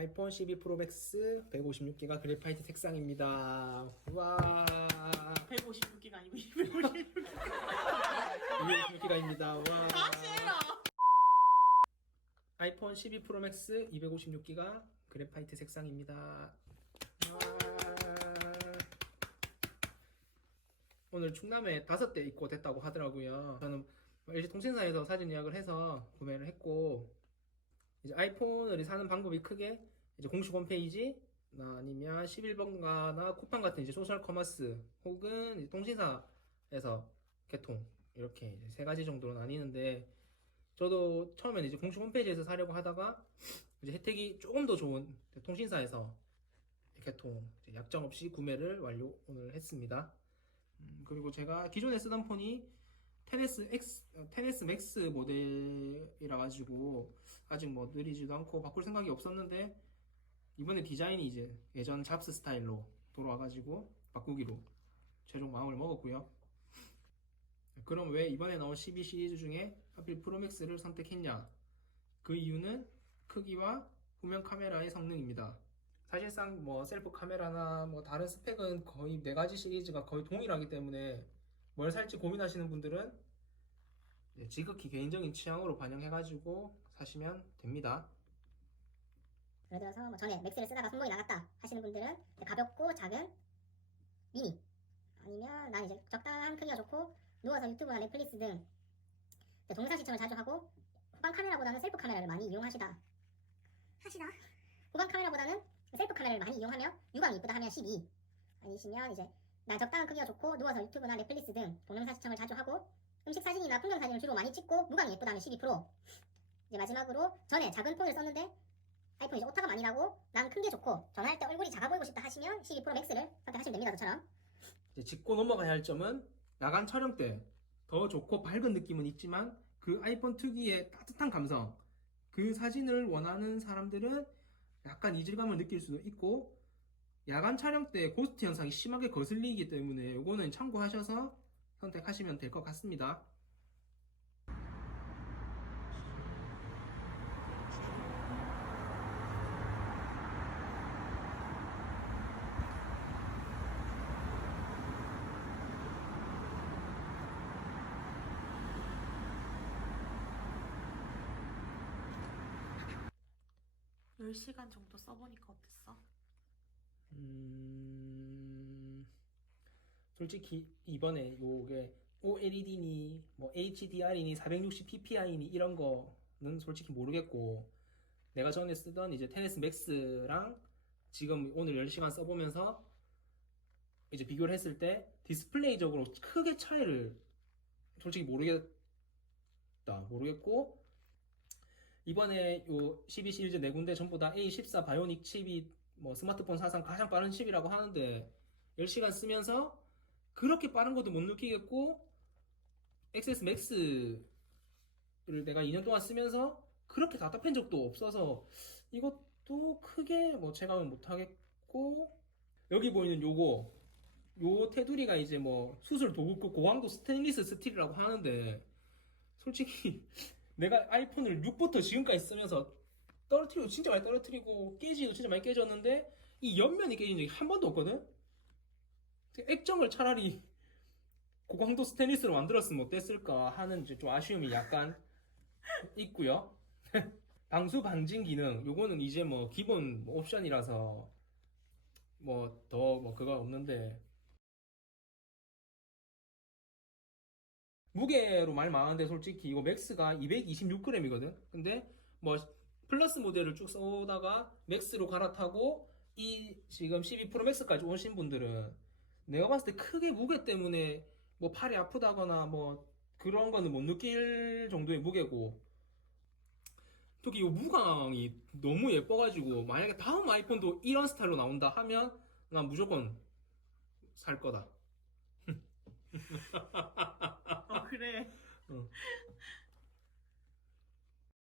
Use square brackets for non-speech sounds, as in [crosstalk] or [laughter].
아이폰 12 프로 맥스 156기가 그래파이트 색상입니다. 와. 156기가 아니고 256. 256기가입니다. 와. 다시 해라. 아이폰 12 프로 맥스 256기가 그래파이트 색상입니다. 와. 오늘 충남에 다섯 대 입고 됐다고 하더라고요. 저는 LG 통신사에서 사진 예약을 해서 구매를 했고 이제 아이폰을 사는 방법이 크게 이제 공식 홈페이지 아니면 11번가나 쿠팡 같은 이제 소셜 커머스 혹은 통신사에서 개통 이렇게 세 가지 정도로 나뉘는데 저도 처음에는 이제 공식 홈페이지에서 사려고 하다가 이제 혜택이 조금 더 좋은 통신사에서 개통 약정 없이 구매를 완료 오늘 했습니다. 음, 그리고 제가 기존에 쓰던 폰이 테네스 X, 어, 테네스 맥스 모델이라 가지고 아직 뭐 느리지도 않고 바꿀 생각이 없었는데 이번에 디자인이 이제 예전 잡스 스타일로 돌아와 가지고 바꾸기로 최종 마음을 먹었고요. 그럼 왜 이번에 나온 12 시리즈 중에 하필 프로맥스를 선택했냐? 그 이유는 크기와 후면 카메라의 성능입니다. 사실상 뭐 셀프 카메라나 뭐 다른 스펙은 거의 네 가지 시리즈가 거의 동일하기 때문에 뭘 살지 고민하시는 분들은 지극히 개인적인 취향으로 반영해가지고 사시면 됩니다. 예를 들어서 뭐 전에 맥스를 쓰다가 손목이 나갔다 하시는 분들은 가볍고 작은 미니 아니면 난 이제 적당한 크기가 좋고 누워서 유튜브나 넷플릭스 등 동영상 시청을 자주 하고 후방 카메라보다는 셀프 카메라를 많이 이용하시다 하시다 후방 카메라보다는 셀프 카메라를 많이 이용하며 유광이 이쁘다 하면 12 아니시면 이제 난 적당한 크기가 좋고 누워서 유튜브나 넷플릭스 등 동영상 시청을 자주 하고 음식 사진이나 풍경 사진을 주로 많이 찍고 무광이 예쁘다 하면 12% 이제 마지막으로 전에 작은 폰을 썼는데 아이폰 이제 오타가 많이 나고 난 큰 게 좋고 전화할 때 얼굴이 작아 보이고 싶다 하시면 12 프로 맥스를 선택하시면 됩니다 저처럼. 이제 짚고 넘어가야 할 점은 야간 촬영 때 더 좋고 밝은 느낌은 있지만 그 아이폰 특유의 따뜻한 감성 그 사진을 원하는 사람들은 약간 이질감을 느낄 수도 있고 야간 촬영 때 고스트 현상이 심하게 거슬리기 때문에 이거는 참고하셔서 선택하시면 될 것 같습니다. 열 10시간 정도 써보니까 어땠어? 음, 솔직히 이번에 요게 OLED니 뭐 HDR이니 460ppi니 이런 거는 솔직히 모르겠고 내가 전에 쓰던 이제 테네스 맥스랑 지금 오늘 10시간 써보면서 이제 비교를 했을 때 디스플레이적으로 크게 차이를 솔직히 모르겠다 모르겠고 이번에 요12 시리즈 네 군데 전부 다 A14 바이오닉 칩이 뭐 스마트폰 사상 가장 빠른 칩이라고 하는데 10시간 쓰면서 그렇게 빠른 것도 못 느끼겠고 XS 맥스를 내가 2년 동안 쓰면서 그렇게 답답한 적도 없어서 이것도 크게 뭐 체감을 못 하겠고 여기 보이는 요거 요 테두리가 이제 뭐 수술 도구급 고강도 스테인리스 스틸이라고 하는데 솔직히 [laughs] 내가 아이폰을 6부터 지금까지 쓰면서 떨어뜨리고 진짜 많이 떨어뜨리고 깨지도 진짜 많이 깨졌는데 이 옆면이 깨진 적이 한 번도 없거든? 액정을 차라리 고강도 스테인리스로 만들었으면 어땠을까 하는 좀 아쉬움이 약간 있고요. [laughs] 방수 방진 기능 요거는 이제 뭐 기본 뭐 옵션이라서 뭐더뭐 그거 없는데 무게로 말 많은데 솔직히 이거 맥스가 226g이거든. 근데 뭐 플러스 모델을 쭉 써다가 맥스로 갈아타고 이 지금 12 프로 맥스까지 오신 분들은 내가 봤을 때 크게 무게 때문에 뭐 팔이 아프다거나 뭐 그런 거는 못 느낄 정도의 무게고 특히 이 무광이 너무 예뻐가지고 만약에 다음 아이폰도 이런 스타일로 나온다 하면 난 무조건 살 거다. [laughs] 어 그래. 응.